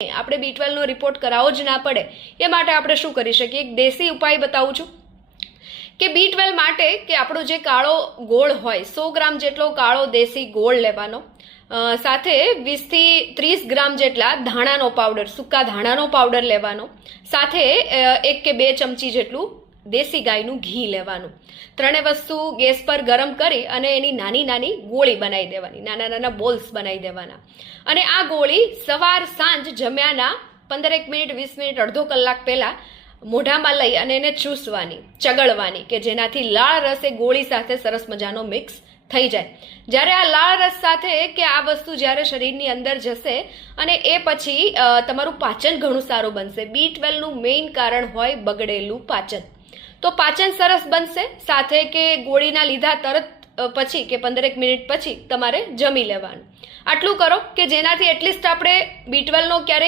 આપણે B12નો રિપોર્ટ કરાવવો જ ના પડે એ માટે આપણે શું કરી શકીએ? એક દેશી ઉપાય બતાવું છું કે B12 માટે કે આપણો જે કાળો ગોળ હોય 100 ગ્રામ જેટલો કાળો દેશી ગોળ લેવાનો, સાથે 20 થી 30 ગ્રામ જેટલા ધાણાનો પાવડર, સૂકા ધાણાનો પાવડર લેવાનો, સાથે 1 કે 2 ચમચી જેટલું દેશી ગાયનું ઘી લેવાનું. ત્રણેય વસ્તુ ગેસ પર ગરમ કરી અને એની નાની નાની ગોળી બનાવી દેવાની, નાના નાના બોલ્સ બનાવી દેવાના. અને આ ગોળી સવાર સાંજ જમ્યાના 15 મિનિટ 20 મિનિટ અડધો કલાક પહેલા મોઢામાં લઈ અને એને ચૂસવાની, ચગળવાની, કે જેનાથી લાળ રસ એ ગોળી સાથે સરસ મજાનો મિક્સ થઈ જાય. જ્યારે આ લાળ રસ સાથે કે આ વસ્તુ જ્યારે શરીરની અંદર જશે અને એ પછી તમારું પાચન ઘણું સારું બનશે. B12નું મેઇન કારણ હોય બગડેલું પાચન. તો પાચન સરસ બનશે, સાથે કે ગોળીના લીધા તરત પછી કે 15 મિનિટ પછી તમારે જમી લેવાનું. આટલું કરો કે જેનાથી એટલીસ્ટ આપણે B12નો ક્યારેય